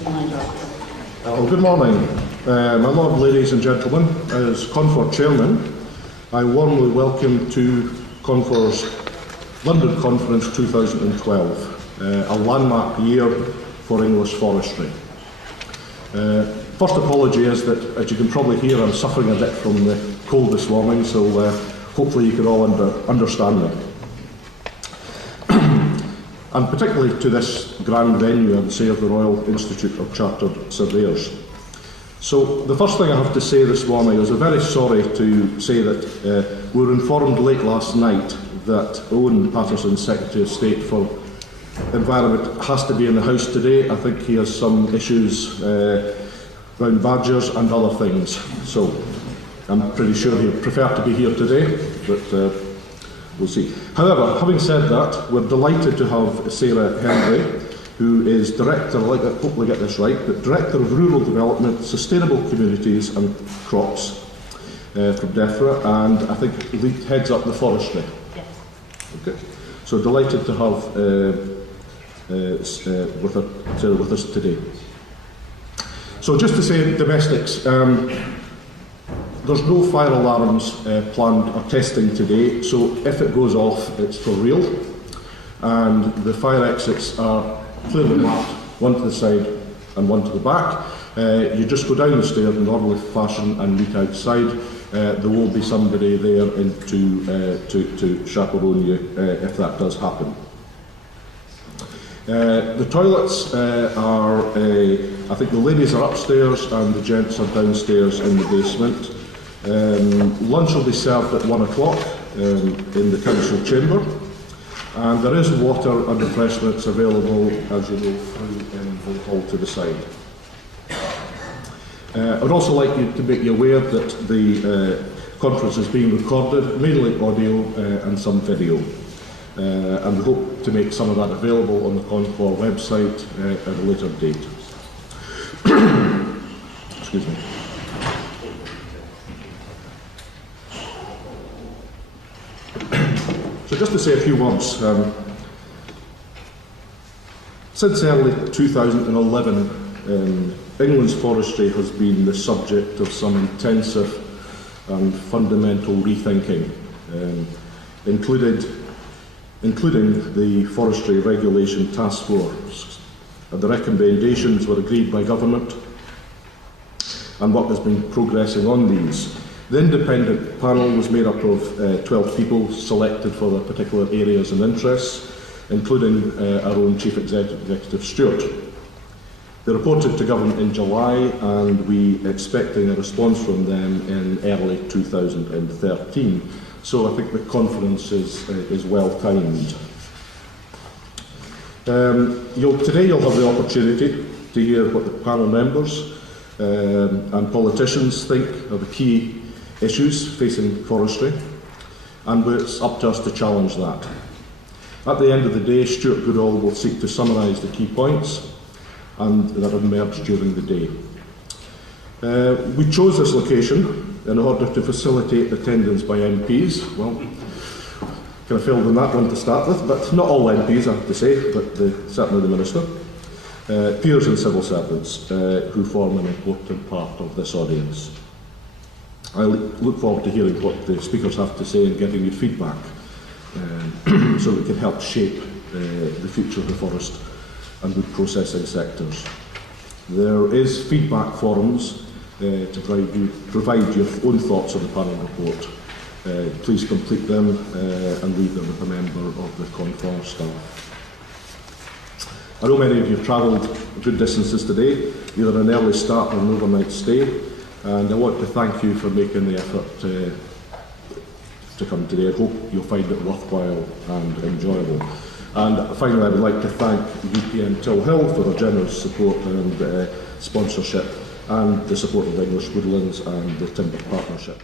Good morning. My Lord, ladies and gentlemen, as Confor Chairman, I warmly welcome to Confor's London Conference 2012, a landmark year for English forestry. First apology is that, as you can probably hear, I'm suffering a bit from the cold this morning, so hopefully you can all understand me. And particularly to this grand venue, I would say, of the Royal Institute of Chartered Surveyors. So the first thing I have to say this morning is I'm very sorry to say that we were informed late last night that Owen Patterson, Secretary of State for Environment, has to be in the House today. I think he has some issues around badgers and other things. So I'm pretty sure he'd prefer to be here today, but we'll see. However, having said that, we're delighted to have Sarah Henry, who is Director, I hopefully get this right, but Director of Rural Development, Sustainable Communities and Crops from DEFRA, and I think heads up the forestry. Yes. Okay. So delighted to have Sarah with us today. So just to say domestics, there's no fire alarms planned or testing today, so if it goes off, it's for real. And the fire exits are clearly marked, one to the side and one to the back. You just go down the stairs in normal fashion and meet outside. There will be somebody there to chaperone you if that does happen. The toilets are, I think the ladies are upstairs and the gents are downstairs in the basement. Lunch will be served at 1 o'clock in the council chamber, and there is water and refreshments available, as you know, through in the hall to the side. I would also like to make you aware that the conference is being recorded, mainly audio and some video, and we hope to make some of that available on the Confor website at a later date. Excuse me. So just to say a few words, since early 2011, England's forestry has been the subject of some intensive and fundamental rethinking, including the Forestry Regulation Task Force. The recommendations were agreed by government, and work has been progressing on these. The independent panel was made up of 12 people selected for their particular areas and interests, including our own Chief Executive Stewart. They reported to government in July, and we are expecting a response from them in early 2013. So I think the conference is well timed. Today you'll have the opportunity to hear what the panel members and politicians think are the key issues facing forestry, and it's up to us to challenge that. At the end of the day, Stuart Goodall will seek to summarise the key points and that have emerged during the day. We chose this location in order to facilitate attendance by MPs. Well, kind of failed on that one to start with, but not all MPs, I have to say, but certainly the Minister. Peers and civil servants who form an important part of this audience. I look forward to hearing what the speakers have to say and getting your feedback so we can help shape the future of the forest and wood processing sectors. There is feedback forums to provide your own thoughts on the panel report. Please complete them and leave them with a member of the Confor staff. I know many of you have travelled good distances today, either an early start or an overnight stay. And I want to thank you for making the effort to come today. I hope you'll find it worthwhile and enjoyable. And finally, I would like to thank UPM Till Hill for their generous support and sponsorship, and the support of English Woodlands and the Timber Partnership.